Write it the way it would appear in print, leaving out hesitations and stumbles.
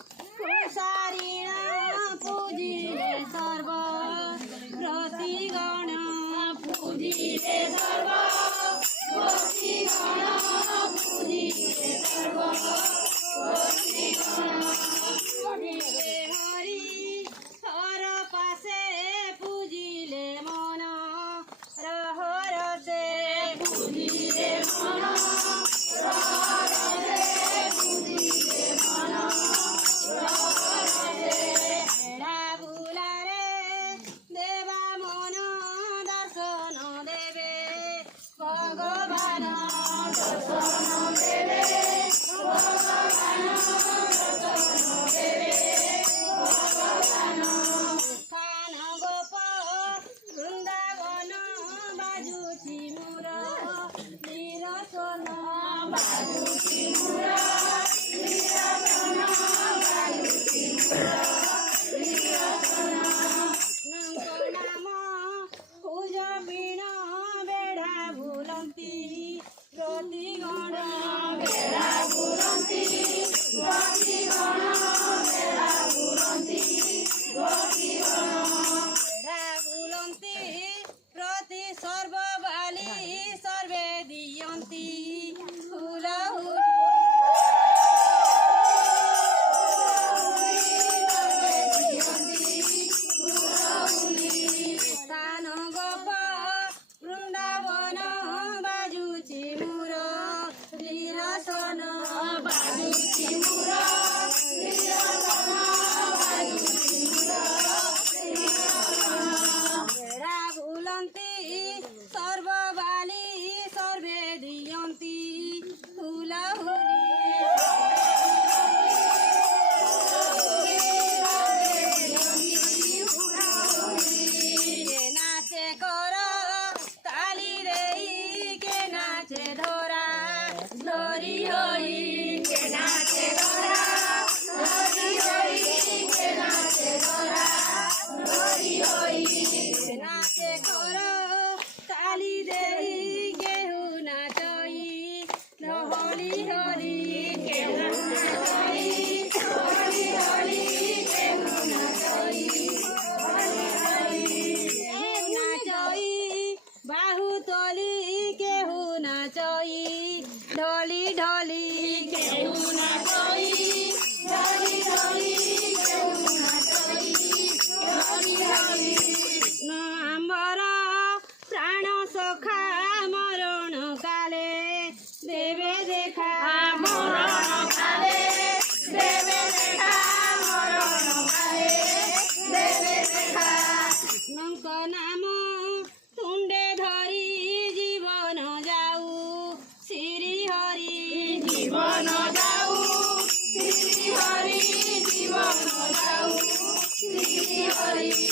कुसारिण पूजिले सर्व प्रतिगण पूजिले सर्व प्रतिगण पूजिले सर्व प्रतिगण पूजिले हरि हर पासे पूजिले मन रहर से पूजिले मन रहर से पूजिले मन रहर से एड़ा बुलारे देवा मन दर्शन देवे भगवान दर्शन देवे भगवान दर्शन देवे भगवान स्थान गोप वृंदावन बाजुची मुर निरसन बाजुची मुर निरसन बाजुची मुर निरसन नंको नाम पूज बिण बेढ़ा भूलंती प्रतिगण बेढ़ा भूलंती प्रतिगण बेढ़ा भूलंती प्रतिगण बेढ़ा भूलंती प्रति सर्वबाली सर्वे दियन्ति हुलाहुली स्थान गोप वृंदावन बाजुची मुर निरसन बाजुची मुर निरसन बाजुची मुर निरसन बेढ़ा भूलंती सर्वबाली सर्वे दियन्ति हुलाहुली के नाचे कर ताली देई के नाचे धरा धरी होई के नाचे धरा धरी होई के नाचे धरा धरी होई के नाचे कर ताली देई गेहूं नाचई होली होली गेहूं नाचई होली होली गेहूं नाचई नाचई बाहु तोली केहू नाचई ढोली ढोली केहू नाचई ढोली ढोली केहू नाचई ढोली ढोली न आम्बर प्राण सखा मरण काले देवे देखा मरण काले देवे देखा मरण काले देवे देखा नंक नाम तुंडे धरी जीवन जाऊ श्री हरि जीवन जाऊ श्री हरि जीवन जाऊ श्री हरि